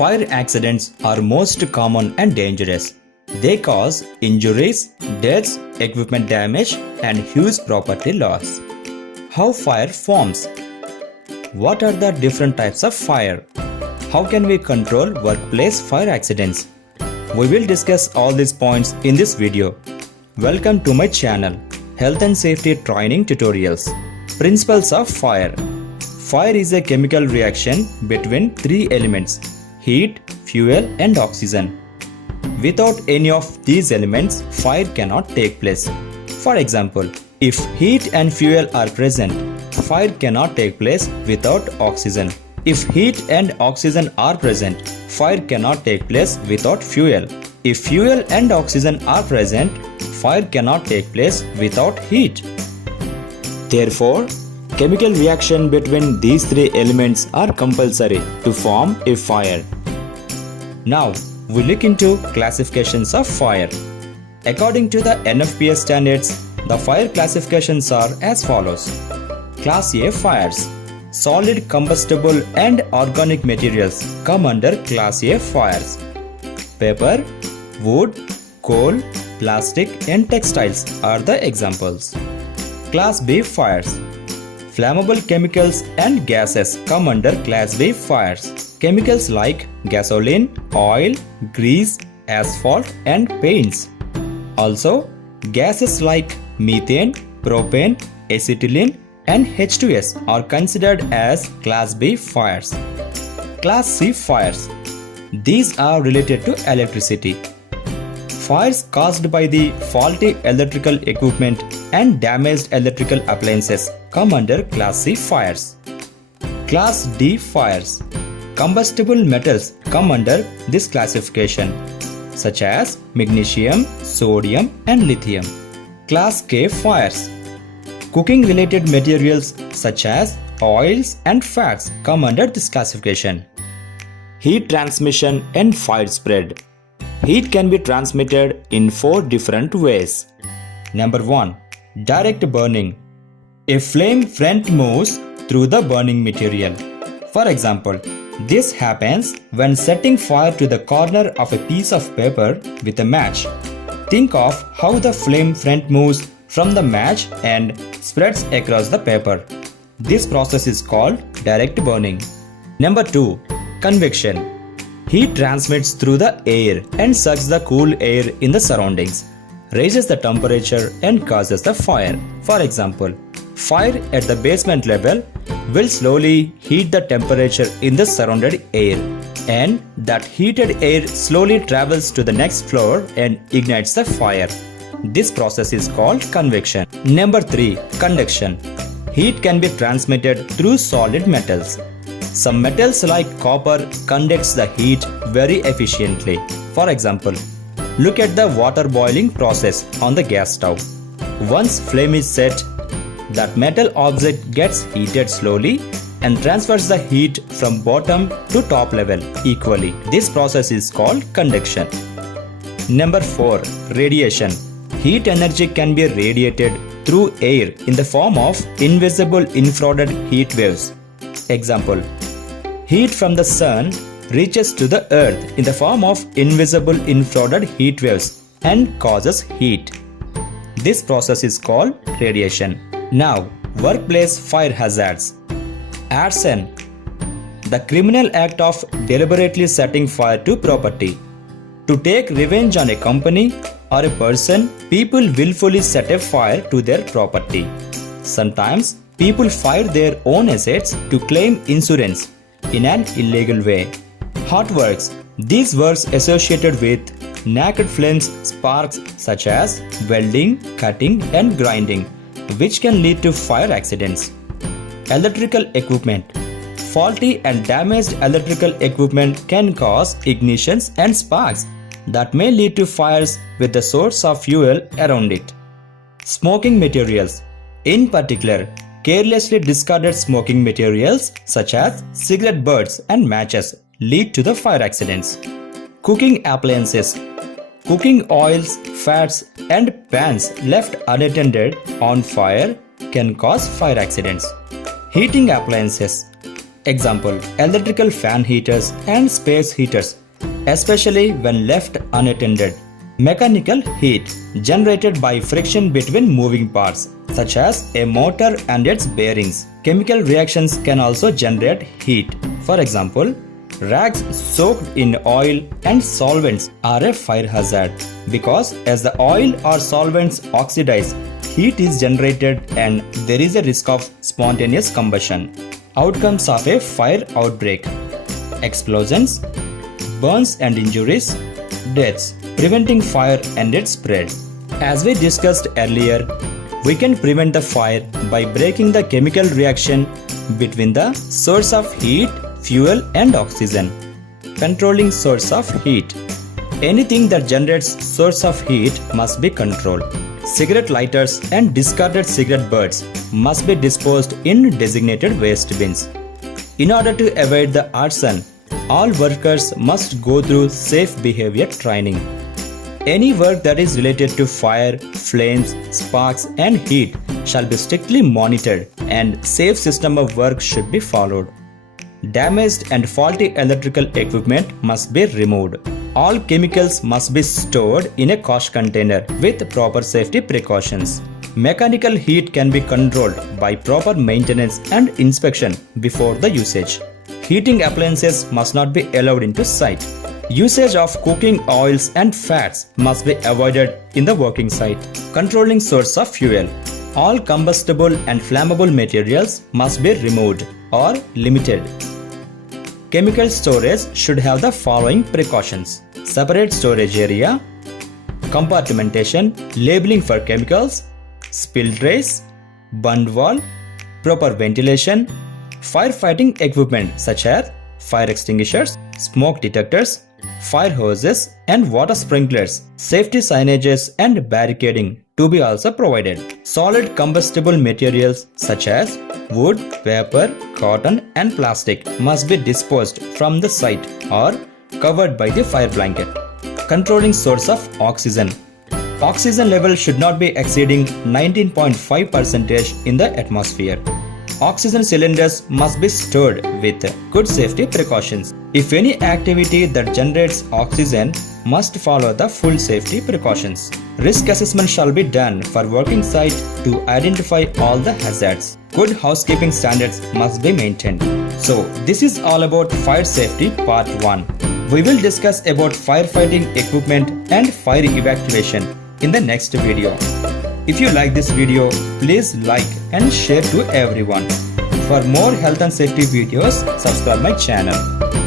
Fire accidents are most common and dangerous. They cause injuries, deaths, equipment damage, and huge property loss. How fire forms? What are the different types of fire? How can we control workplace fire accidents? We will discuss all these points in this video. Welcome to my channel, Health and Safety Training Tutorials. Principles of fire. Fire is a chemical reaction between three elements: heat, fuel, and oxygen. Without any of these elements, fire cannot take place. For example, if heat and fuel are present, fire cannot take place without oxygen. If heat and oxygen are present, fire cannot take place without fuel. If fuel and oxygen are present, fire cannot take place without heat. Therefore, chemical reaction between these three elements are compulsory to form a fire. Now, we look into classifications of fire. According to the NFPA standards, the fire classifications are as follows. Class A fires. Solid combustible and organic materials come under Class A fires. Paper, wood, coal, plastic and textiles are the examples. Class B fires. Flammable chemicals and gases come under Class B fires. Chemicals like gasoline, oil, grease, asphalt and paints. Also, gases like methane, propane, acetylene and H2S are considered as Class B fires. Class C fires. These are related to electricity. Fires caused by the faulty electrical equipment and damaged electrical appliances come under Class C fires. Class D fires. Combustible metals come under this classification, such as magnesium, sodium and lithium. Class K fires. Cooking related materials such as oils and fats come under this classification. Heat transmission and fire spread. Heat can be transmitted in 4 different ways. Number 1. Direct burning. A flame front moves through the burning material. For example, this happens when setting fire to the corner of a piece of paper with a match. Think of how the flame front moves from the match and spreads across the paper. This process is called direct burning. Number 2. Convection. Heat transmits through the air and sucks the cool air in the surroundings, raises the temperature and causes the fire. For example, fire at the basement level will slowly heat the temperature in the surrounded air, and that heated air slowly travels to the next floor and ignites the fire. This process is called convection. Number 3. Conduction. Heat can be transmitted through solid metals. Some metals like copper conducts the heat very efficiently. For example, look at the water boiling process on the gas stove. Once flame is set, that metal object gets heated slowly and transfers the heat from bottom to top level equally. This process is called conduction. Number 4. Radiation. Heat energy can be radiated through air in the form of invisible infrared heat waves. Example, heat from the sun reaches to the earth in the form of invisible infrared heat waves and causes heat. This process is called radiation. Now, workplace fire hazards. Arson. The criminal act of deliberately setting fire to property. To take revenge on a company or a person, people willfully set a fire to their property. Sometimes, people fire their own assets to claim insurance in an illegal way. Hot works. These works associated with naked flames, sparks such as welding, cutting and grinding, which can lead to fire accidents. Electrical equipment. Faulty and damaged electrical equipment can cause ignitions and sparks that may lead to fires with the source of fuel around it. Smoking materials. In particular, carelessly discarded smoking materials such as cigarette butts and matches lead to the fire accidents. Cooking appliances. Cooking oils, fats and pans left unattended on fire can cause fire accidents. Heating appliances. Example, electrical fan heaters and space heaters, especially when left unattended. Mechanical heat generated by friction between moving parts, such as a motor and its bearings. Chemical reactions can also generate heat. For example, rags soaked in oil and solvents are a fire hazard because as the oil or solvents oxidize, heat is generated and there is a risk of spontaneous combustion. Outcomes of a fire outbreak: explosions, burns and injuries, deaths. Preventing fire and its spread. As we discussed earlier, we can prevent the fire by breaking the chemical reaction between the source of heat, fuel and oxygen. Controlling source of heat. Anything that generates source of heat must be controlled. Cigarette lighters and discarded cigarette butts must be disposed in designated waste bins. In order to avoid the arson, all workers must go through safe behavior training. Any work that is related to fire, flames, sparks and heat shall be strictly monitored and safe system of work should be followed. Damaged and faulty electrical equipment must be removed. All chemicals must be stored in a cache container with proper safety precautions. Mechanical heat can be controlled by proper maintenance and inspection before the usage. Heating appliances must not be allowed into site. Usage of cooking oils and fats must be avoided in the working site. Controlling source of fuel. All combustible and flammable materials must be removed or limited. Chemical storage should have the following precautions: separate storage area, compartmentation, labeling for chemicals, spill trays, bund wall, proper ventilation, firefighting equipment such as fire extinguishers, smoke detectors, fire hoses and water sprinklers, safety signages and barricading to be also provided. Solid combustible materials such as wood, paper, cotton and plastic must be disposed from the site or covered by the fire blanket. Controlling source of oxygen. Oxygen level should not be exceeding 19.5% in the atmosphere. Oxygen cylinders must be stored with good safety precautions. If any activity that generates oxygen must follow the full safety precautions. Risk assessment shall be done for working site to identify all the hazards. Good housekeeping standards must be maintained. So this is all about fire safety part 1. We will discuss about firefighting equipment and fire evacuation in the next video. If you like this video, please like and share to everyone. For more health and safety videos, subscribe my channel.